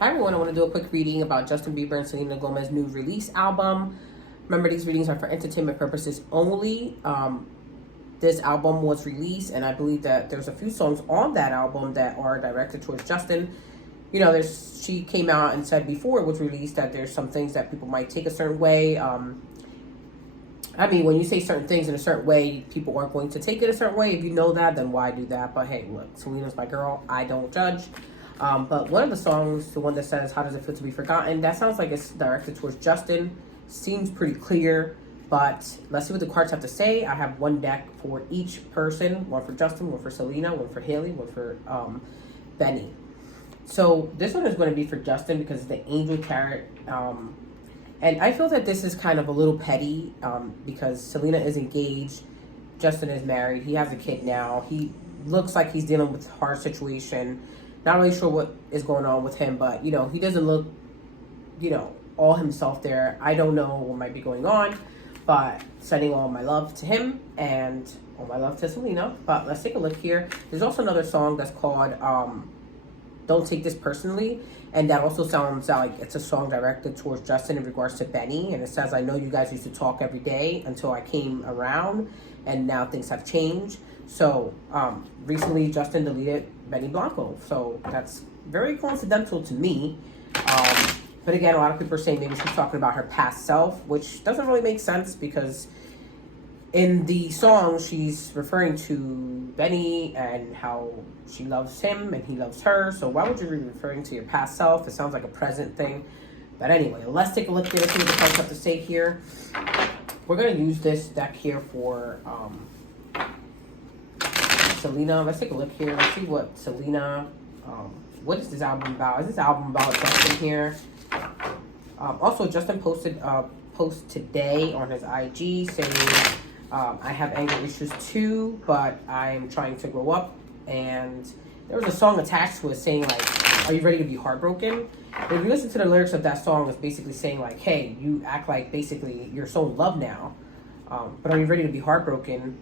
Hi everyone, I want to do a quick reading about Justin Bieber and Selena Gomez's new release album. Remember, these readings are for entertainment purposes only. This album was released, and I believe that there's a few songs on that album that are directed towards Justin. You know, she came out and said before it was released that there's some things that people might take a certain way. I mean, when you say certain things in a certain way, people aren't going to take it a certain way. If you know that, then why do that? But hey, look, Selena's my girl. I don't judge. But one of the songs, the one that says, "How does it feel to be forgotten?" that sounds like it's directed towards Justin. Seems pretty clear, but let's see what the cards have to say. I have one deck for each person. One for Justin, one for Selena, one for Hailey, one for Benny. So this one is going to be for Justin because it's the angel carrot. And I feel that this is kind of a little petty because Selena is engaged. Justin is married. He has a kid now. He looks like he's dealing with a hard situation. Not really sure what is going on with him, but, you know, he doesn't look, you know, all himself there. I don't know what might be going on, but sending all my love to him and all my love to Selena. But let's take a look here. There's also another song that's called Don't Take This Personally, and that also sounds like it's a song directed towards Justin in regards to Benny, and it says, "I know you guys used to talk every day until I came around, and now things have changed." So recently Justin deleted Benny Blanco, so that's very coincidental to me. But again, a lot of people are saying maybe she's talking about her past self, which doesn't really make sense because in the song she's referring to Benny and how she loves him and he loves her. So why would you be referring to your past self? It sounds like a present thing. But anyway, let's take a look here. Let's see what the cards have to say here. We're going to use this deck here for Selena. Let's take a look here. Let's see what Selena, what is this album about? Is this album about Justin here? Also, Justin posted a post today on his IG saying, I have anger issues too, but I'm trying to grow up. And there was a song attached to it saying, like, "Are you ready to be heartbroken?" And if you listen to the lyrics of that song, it's basically saying, like, hey, you act like basically you're so in love now, but are you ready to be heartbroken?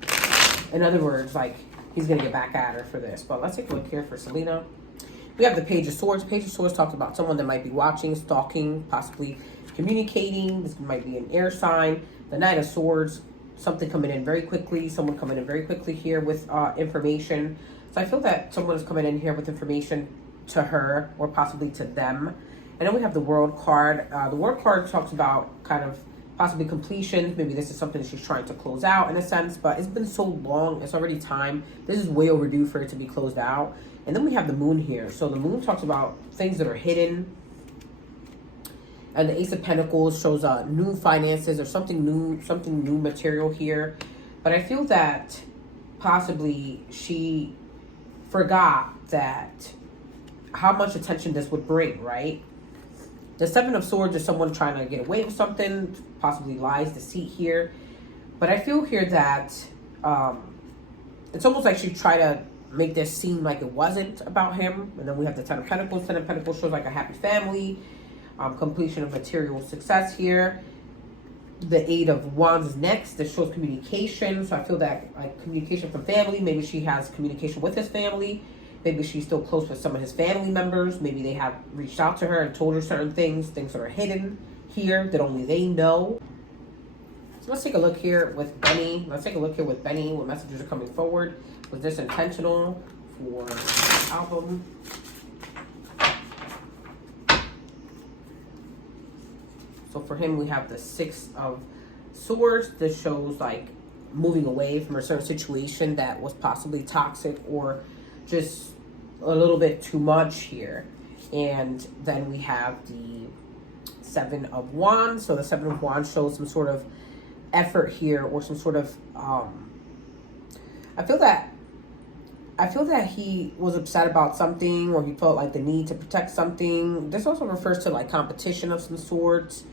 In other words, like, he's going to get back at her for this. But let's take a look here for Selena. We have the Page of Swords. Page of Swords talks about someone that might be watching, stalking, possibly communicating. This might be an air sign. The Knight of Swords, something coming in very quickly. Someone coming in very quickly here with information. So I feel that someone is coming in here with information to her or possibly to them. And then we have the World card. The World card talks about kind of possibly completion. Maybe this is something that she's trying to close out in a sense, but it's been so long. It's already time. This is way overdue for it to be closed out. And then we have the Moon here. So the Moon talks about things that are hidden. And the Ace of Pentacles shows new finances or something new material here. But I feel that possibly she forgot that how much attention this would bring, right? The Seven of Swords is someone trying to get away with something, possibly lies, deceit here. But I feel here that it's almost like she tried to make this seem like it wasn't about him. And then we have the Ten of Pentacles. Ten of Pentacles shows like a happy family, completion of material success here. The Eight of Wands is next. This shows communication. So I feel that like communication from family. Maybe she has communication with his family. Maybe she's still close with some of his family members. Maybe they have reached out to her and told her certain things that are hidden here that only they know. So let's take a look here with Benny. Let's take a look here with Benny. What messages are coming forward? Was this intentional for the album? So for him, we have the Six of Swords. This shows like moving away from a certain situation that was possibly toxic or just a little bit too much here. And then we have the Seven of Wands. So the Seven of Wands shows some sort of effort here or some sort of I feel that he was upset about something or he felt like the need to protect something. This also refers to like competition of some sorts.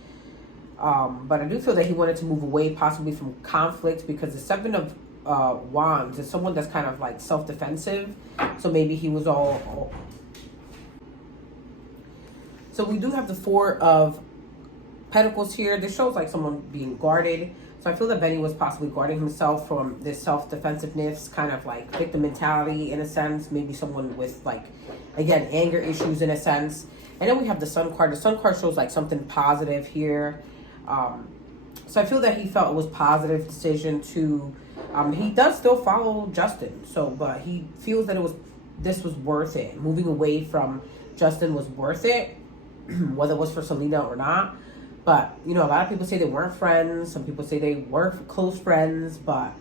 But I do feel that he wanted to move away possibly from conflict because the Seven of Wands is someone that's kind of like self-defensive. So maybe he was all... So we do have the Four of Pentacles here. This shows like someone being guarded. So I feel that Benny was possibly guarding himself from this self-defensiveness, kind of like victim mentality in a sense. Maybe someone with like, again, anger issues in a sense. And then we have the Sun card. The Sun card shows like something positive here. So I feel that he felt it was positive decision to, he does still follow Justin. So, but he feels that this was worth it. Moving away from Justin was worth it, whether it was for Selena or not. But, you know, a lot of people say they weren't friends. Some people say they were close friends. But,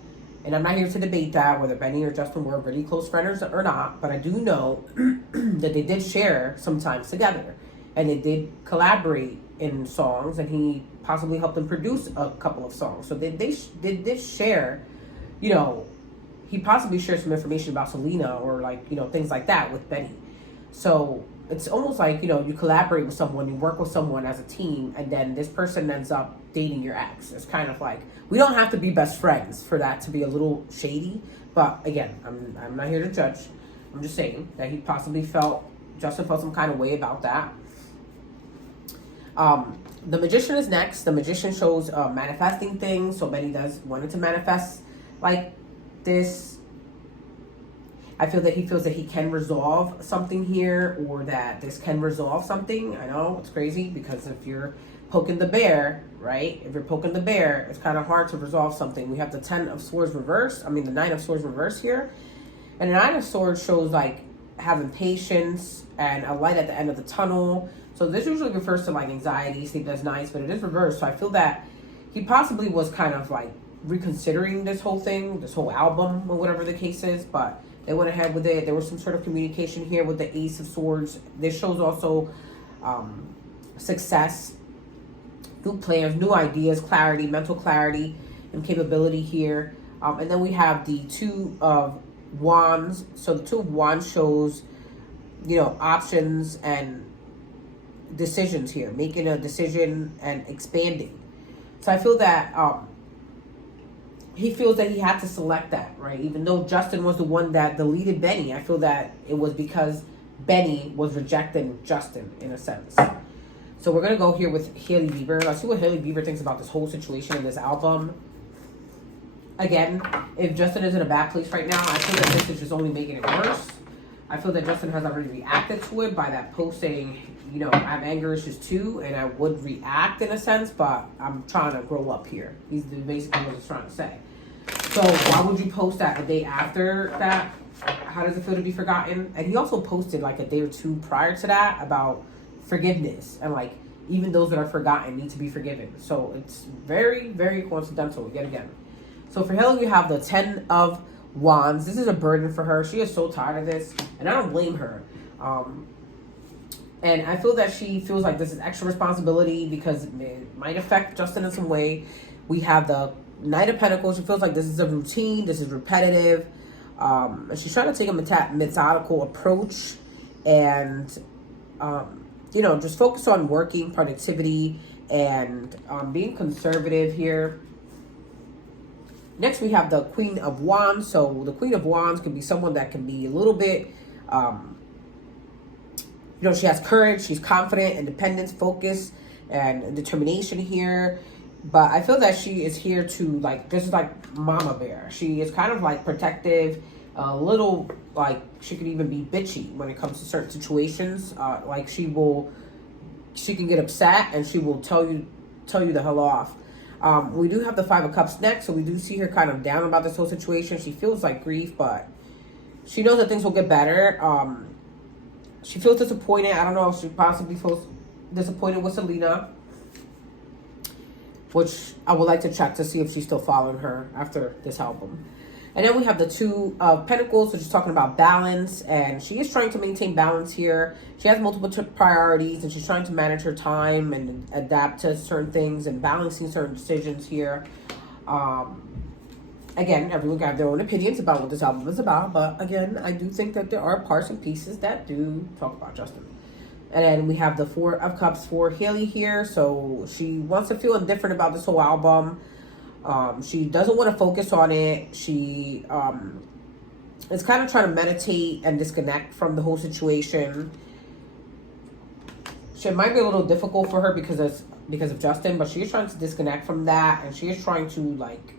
and I'm not here to debate that, whether Benny or Justin were really close friends or not. But I do know that they did share sometimes together. And they did collaborate in songs. And he possibly helped them produce a couple of songs. So they did share, you know, he possibly shared some information about Selena or like, you know, things like that with Benny. So it's almost like, you know, you collaborate with someone, you work with someone as a team, and then this person ends up dating your ex. It's kind of like, we don't have to be best friends for that to be a little shady. But again, I'm not here to judge. I'm just saying that he possibly Justin felt some kind of way about that. The Magician is next. The Magician shows manifesting things. So Benny wanted to manifest like this. I feel that he feels that he can resolve something here, or that this can resolve something. I know it's crazy because if you're poking the bear, right? If you're poking the bear, it's kind of hard to resolve something. We have the the 9 of Swords reversed here. And the 9 of Swords shows like having patience and a light at the end of the tunnel. So this usually refers to like anxiety, sleepless nights, but it is reversed. So I feel that he possibly was kind of like reconsidering this whole thing, this whole album or whatever the case is, but they went ahead with it. There was some sort of communication here with the Ace of Swords. This shows also success, new plans, new ideas, clarity, mental clarity, and capability here. And then we have the 2 of Wands. So the 2 of Wands shows, you know, options and decisions here, making a decision and expanding. So I feel that he feels that he had to select that, right? Even though Justin was the one that deleted Benny, I feel that it was because Benny was rejecting Justin in a sense. So we're going to go here with Hailey Bieber. Let's see what Hailey Bieber thinks about this whole situation in this album. Again, if Justin is in a bad place right now, I feel that this is just only making it worse. I feel that Justin has already reacted to it by that post saying, you know, I have anger issues too, and I would react in a sense, but I'm trying to grow up here. He's basically what he's trying to say. So why would you post that a day after that? How does it feel to be forgotten? And he also posted like a day or two prior to that about forgiveness, and like even those that are forgotten need to be forgiven. So it's very, very coincidental yet again. So for Hailey, we have the 10 of Wands. This is a burden for her. She is so tired of this, and I don't blame her. And I feel that she feels like this is extra responsibility because it might affect Justin in some way. We have the Knight of Pentacles. She feels like this is a routine. This is repetitive. And she's trying to take a methodical approach and, you know, just focus on working, productivity, and being conservative here. Next, we have the Queen of Wands. So the Queen of Wands can be someone that can be a little bit, you know, she has courage, she's confident, independence, focus, and determination here. But I feel that she is here to, like, this is like Mama Bear. She is kind of like protective, a little, like, she could even be bitchy when it comes to certain situations. Like, she can get upset and she will tell you the hell off. We do have the 5 of Cups next, so we do see her kind of down about this whole situation. She feels like grief, but she knows that things will get better. She feels disappointed. I don't know if she possibly feels disappointed with Selena, which I would like to check to see if she's still following her after this album. And then we have the 2 of Pentacles, so she's talking about balance, and she is trying to maintain balance here. She has multiple priorities, and she's trying to manage her time and adapt to certain things and balancing certain decisions here. Again, everyone got their own opinions about what this album is about, but again, I do think that there are parts and pieces that do talk about Justin. And then we have the 4 of Cups for Hailey here, so she wants to feel indifferent about this whole album. She doesn't want to focus on it. She is kind of trying to meditate and disconnect from the whole situation. It might be a little difficult for her because of Justin, but she is trying to disconnect from that, and she is trying to, like,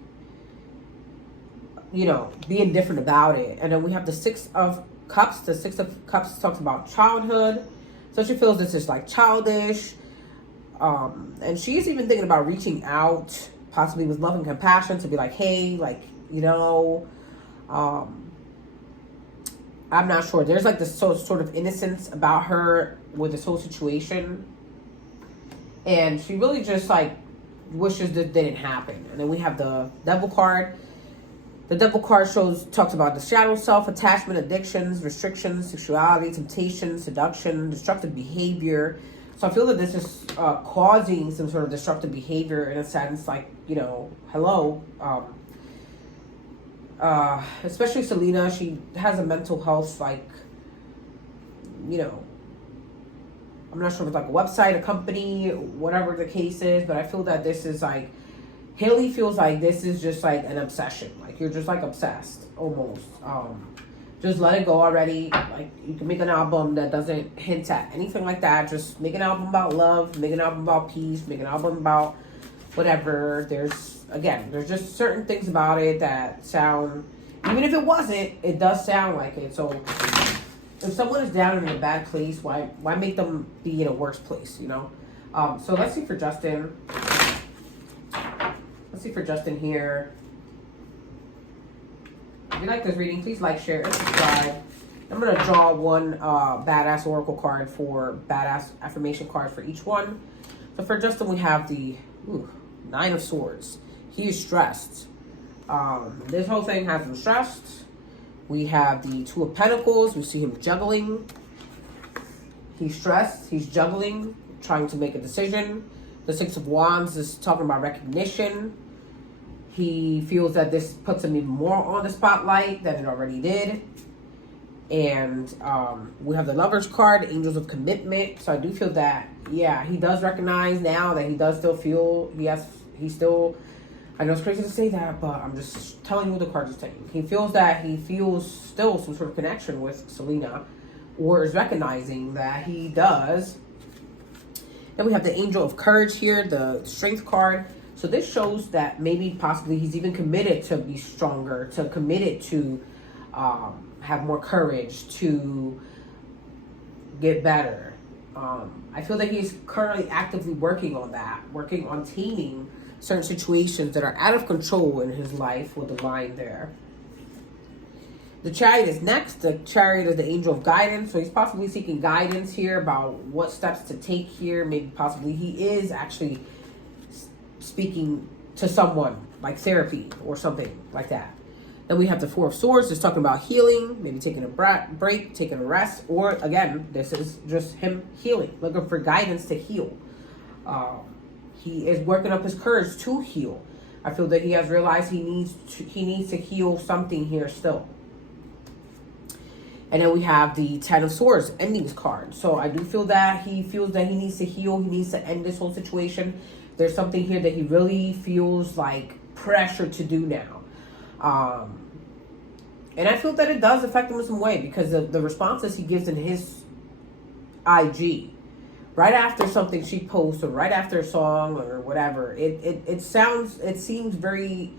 you know, be indifferent about it. And then we have the Six of Cups. The Six of Cups talks about childhood, so she feels this is like childish, and she's even thinking about reaching out, possibly with love and compassion, to be like, hey, like, you know, I'm not sure. There's like this sort of innocence about her with this whole situation. And she really just like wishes that didn't happen. And then we have the Devil card. The Devil card talks about the shadow self, attachment, addictions, restrictions, sexuality, temptation, seduction, destructive behavior. So I feel that this is causing some sort of destructive behavior in a sense, like, you know, hello. Especially Selena, she has a mental health, like, you know, I'm not sure if it's like a website, a company, whatever the case is, but I feel that this is like, Hailey feels like this is just like an obsession. Like, you're just like obsessed, almost. Just let it go already. Like, you can make an album that doesn't hint at anything like that. Just make an album about love, make an album about peace, make an album about whatever. There's just certain things about it that sound, even if it wasn't, it does sound like it. So if someone is down in a bad place, why make them be in a worse place, you know? So let's see for Justin. Let's see for Justin here. If you like this reading, please like, share, and subscribe. I'm going to draw one badass oracle card badass affirmation card for each one. So for Justin, we have the Nine of Swords. He is stressed. This whole thing has him stressed. We have the Two of Pentacles. We see him juggling. He's stressed. He's juggling, trying to make a decision. The Six of Wands is talking about recognition. He feels that this puts him even more on the spotlight than it already did. And we have the Lovers card, Angels of Commitment. So I do feel that, yeah, he does recognize now that he does still feel, I know it's crazy to say that, but I'm just telling you what the cards are saying. He feels that he feels still some sort of connection with Selena, or is recognizing that he does. Then we have the Angel of Courage here, the Strength card. So this shows that maybe possibly he's even committed to be stronger, committed to have more courage, to get better. I feel that he's currently actively working on that, working on taming certain situations that are out of control in his life, with the line there. The Chariot is next. The Chariot is the Angel of Guidance. So he's possibly seeking guidance here about what steps to take here. Maybe possibly he is actually speaking to someone, like therapy or something like that. Then we have the Four of Swords. It's talking about healing, maybe taking a break, taking a rest, or again, this is just him healing, looking for guidance to heal. He is working up his courage to heal. I feel that he has realized he needs to heal something here still. And then we have the Ten of Swords, Endings card. So I do feel that he feels that he needs to heal. He needs to end this whole situation. There's something here that he really feels like pressure to do now. And I feel that it does affect him in some way, because of the responses he gives in his IG. Right after something she posts, or right after a song or whatever, it seems very,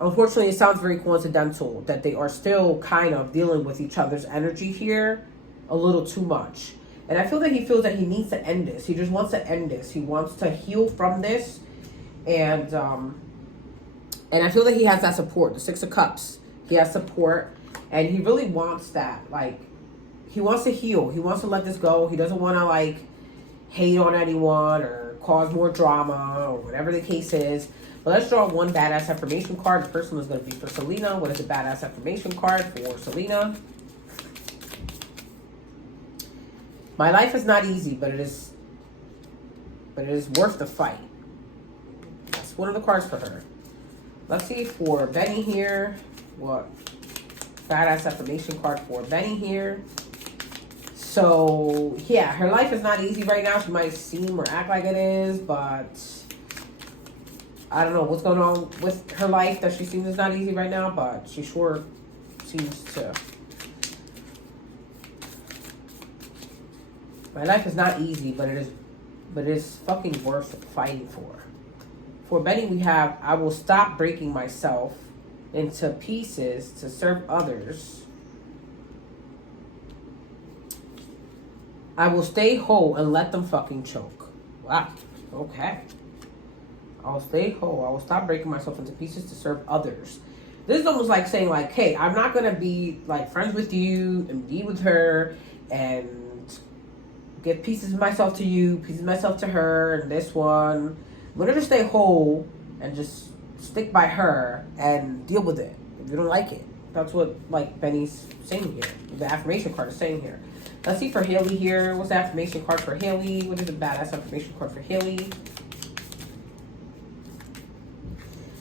unfortunately, it sounds very coincidental that they are still kind of dealing with each other's energy here a little too much. And I feel that he feels that he needs to end this. He just wants to end this. He wants to heal from this. And I feel that he has that support, the Six of Cups. He has support, and he really wants that, like, he wants to heal. He wants to let this go. He doesn't want to, like, hate on anyone or cause more drama or whatever the case is. But let's draw one badass affirmation card. The first one is going to be for Selena. What is the badass affirmation card for Selena? My life is not easy, but it is worth the fight. That's one of the cards for her. Let's see for Benny here. What badass affirmation card for Benny here? So, yeah, her life is not easy right now. She might seem or act like it is, but I don't know what's going on with her life that she seems is not easy right now, but she sure seems to My life is not easy, but it is fucking worth fighting for. For Benny, we have, I will stop breaking myself into pieces to serve others. I will stay whole and let them fucking choke. Wow. Okay. I will stay whole. I will stop breaking myself into pieces to serve others. This is almost like saying, like, hey, I'm not going to be, like, friends with you and be with her and give pieces of myself to you, pieces of myself to her, and this one. I'm going to just stay whole and just stick by her and deal with it if you don't like it. That's what, like, Benny's saying here. The affirmation card is saying here. Let's see for Hailey here. What's the affirmation card for Hailey? What is the badass affirmation card for Hailey?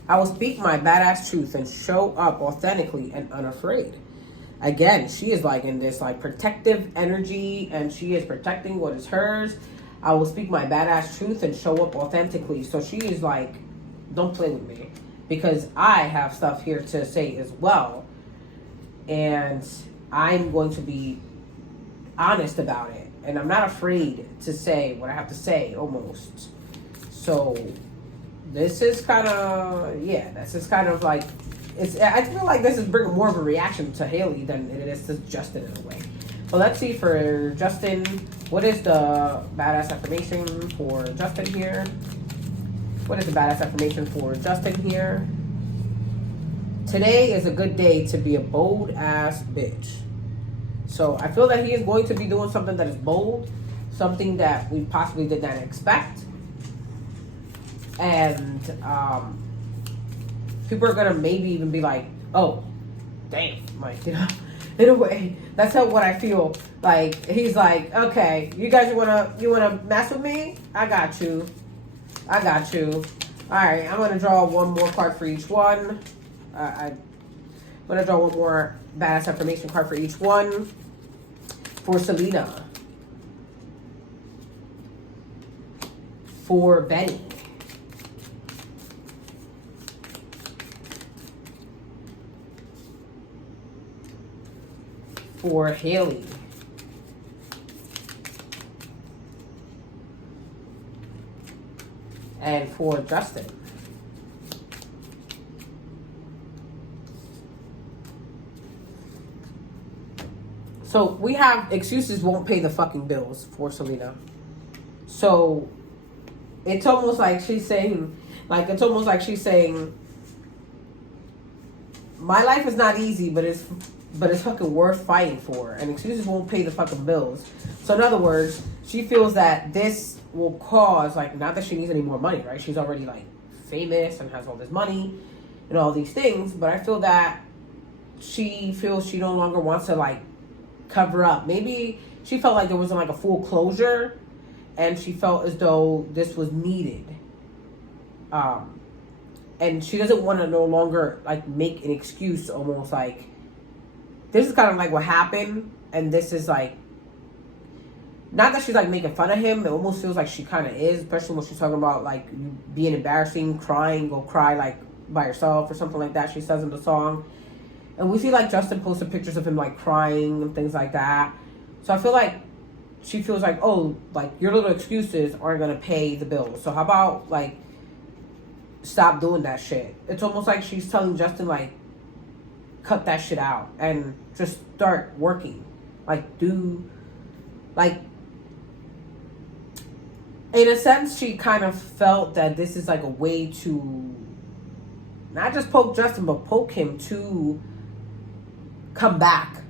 I will speak my badass truth and show up authentically and unafraid. Again, she is like in this like protective energy and she is protecting what is hers. I will speak my badass truth and show up authentically. So she is like, don't play with me because I have stuff here to say as well. And I'm going to be honest about it. And I'm not afraid to say what I have to say almost. So this is kind of, yeah, this is kind of like, I feel like this is bringing more of a reaction to Hailey than it is to Justin in a way. But let's see for Justin, what is the badass affirmation for Justin here? What is the badass affirmation for Justin here? Today is a good day to be a bold ass bitch. So I feel that he is going to be doing something that is bold, something that we possibly did not expect. And people are gonna maybe even be like, oh, damn, like, you know, in a way, that's how what I feel. Like, he's like, okay, you guys you wanna mess with me? I got you. All right, I'm gonna draw one more card for each one. I'm gonna draw one more badass affirmation card for each one. For Selena. For Benny. For Hailey. And for Justin. So we have excuses won't pay the fucking bills for Selena. So it's almost like she's saying, my life is not easy, but it's fucking worth fighting for. And excuses won't pay the fucking bills. So in other words, she feels that this will cause, like, not that she needs any more money, right? She's already, like, famous and has all this money and all these things. But I feel that she feels she no longer wants to, like, cover up. Maybe she felt like there wasn't, like, a full closure. And she felt as though this was needed. And she doesn't want to no longer, like, make an excuse almost like, this is kind of like what happened, and this is like, not that she's like making fun of him, it almost feels like she kind of is, especially when she's talking about like being embarrassing, crying, go cry like by yourself or something like that, she says in the song. And we see like Justin posted pictures of him like crying and things like that. So I feel like she feels like, oh, like your little excuses aren't going to pay the bills. So how about like stop doing that shit? It's almost like she's telling Justin like, cut that shit out and just start working. Like, do, like, in a sense, she kind of felt that this is like a way to not just poke Justin, but poke him to come back.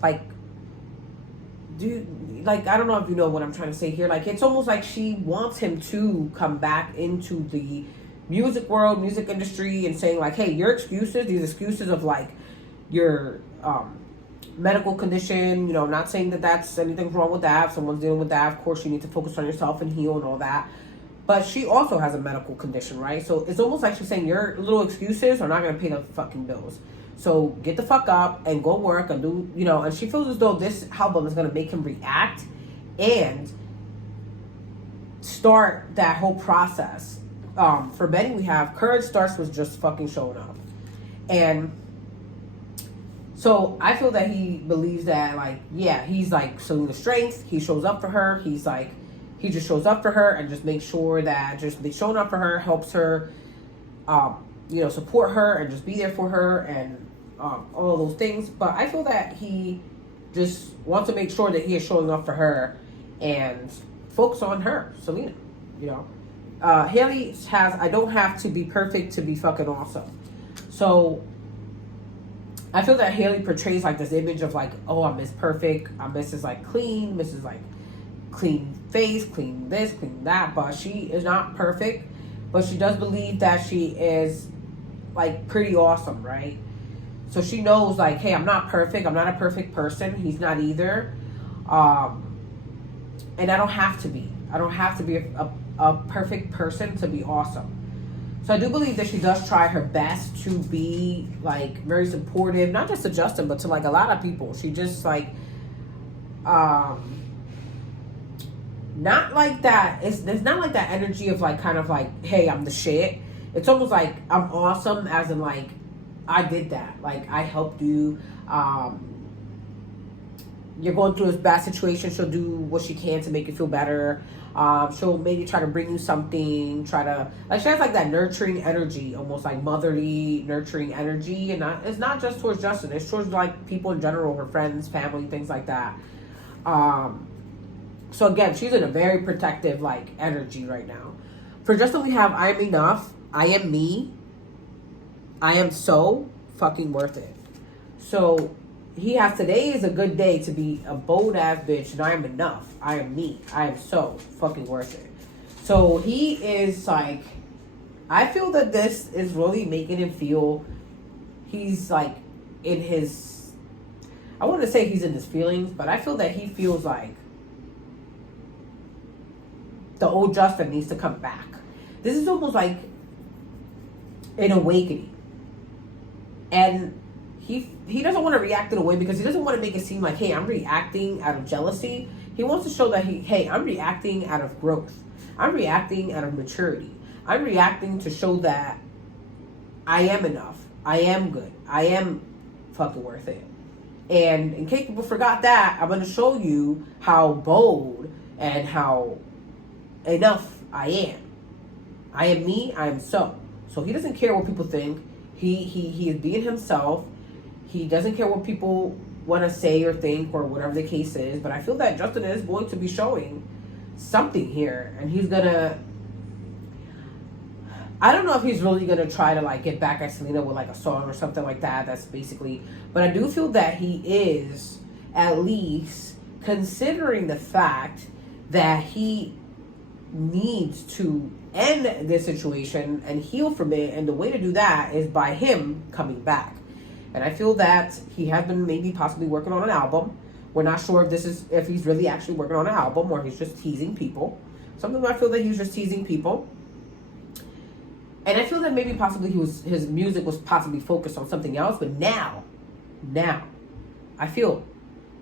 Like, like, I don't know if you know what I'm trying to say here. Like, it's almost like she wants him to come back into the music world, music industry, and saying like, hey, your excuses, these excuses of like, your medical condition, you know, not saying that that's anything wrong with that. If someone's dealing with that, of course you need to focus on yourself and heal and all that. But she also has a medical condition, right? So it's almost like she's saying your little excuses are not going to pay the fucking bills. So get the fuck up and go work and do, you know, and she feels as though this album is going to make him react and start that whole process. For Benny, we have courage starts with just fucking showing up. And So I feel that he believes that, like, yeah, he's like Selena's strength. He shows up for her. He's like, he just shows up for her and just makes sure that just showing up for her helps her, support her and just be there for her and all of those things. But I feel that he just wants to make sure that he is showing up for her and focus on her, Selena. Hailey has, I don't have to be perfect to be fucking awesome. So I feel that Hailey portrays like this image of like, oh, I'm Miss Perfect. I'm Mrs. like clean, Mrs. like clean face, clean this, clean that. But she is not perfect. But she does believe that she is like pretty awesome, right? So she knows like, hey, I'm not perfect. I'm not a perfect person. He's not either. And I don't have to be. I don't have to be a perfect person to be awesome. So I do believe that she does try her best to be like very supportive, not just to Justin, but to like a lot of people. She just like, not like that. There's not like that energy of like kind of like, hey, I'm the shit. It's almost like I'm awesome, as in like I did that. Like I helped you. You're going through a bad situation. She'll do what she can to make you feel better. She'll maybe try to bring you something, she has like that nurturing energy, almost like motherly nurturing energy. And it's not just towards Justin, it's towards like people in general, her friends, family, things like that. So again, she's in a very protective like energy right now. For Justin, we have I am enough, I am me, I am so fucking worth it. So he has, today is a good day to be a bold ass bitch, and I am enough. I am me. I am so fucking worth it. So he is like, I feel that this is really making him feel he's like in his, I want to say he's in his feelings, but I feel that he feels like the old Justin needs to come back. This is almost like an awakening. And he doesn't want to react in a way because he doesn't want to make it seem like, hey, I'm reacting out of jealousy. He wants to show that hey, I'm reacting out of growth. I'm reacting out of maturity. I'm reacting to show that I am enough. I am good. I am fucking worth it. And in case people forgot that, I'm going to show you how bold and how enough I am. I am me. I am so. So he doesn't care what people think. He is being himself. He doesn't care what people want to say or think or whatever the case is. But I feel that Justin is going to be showing something here. And he's going to... I don't know if he's really going to try to like get back at Selena with like a song or something like that. That's basically... But I do feel that he is at least considering the fact that he needs to end this situation and heal from it. And the way to do that is by him coming back. And I feel that he has been maybe possibly working on an album. We're not sure if he's really actually working on an album or he's just teasing people. Sometimes I feel that he was just teasing people. And I feel that maybe possibly his music was possibly focused on something else. But now, I feel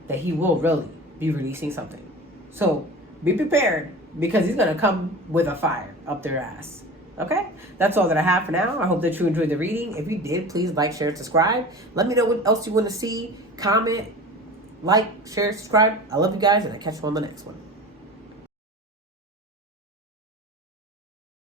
that he will really be releasing something. So be prepared because he's going to come with a fire up their ass. Okay, that's all that I have for now. I hope that you enjoyed the reading. If you did, please like, share, subscribe. Let me know what else you want to see. Comment, like, share, subscribe. I love you guys, and I'll catch you on the next one.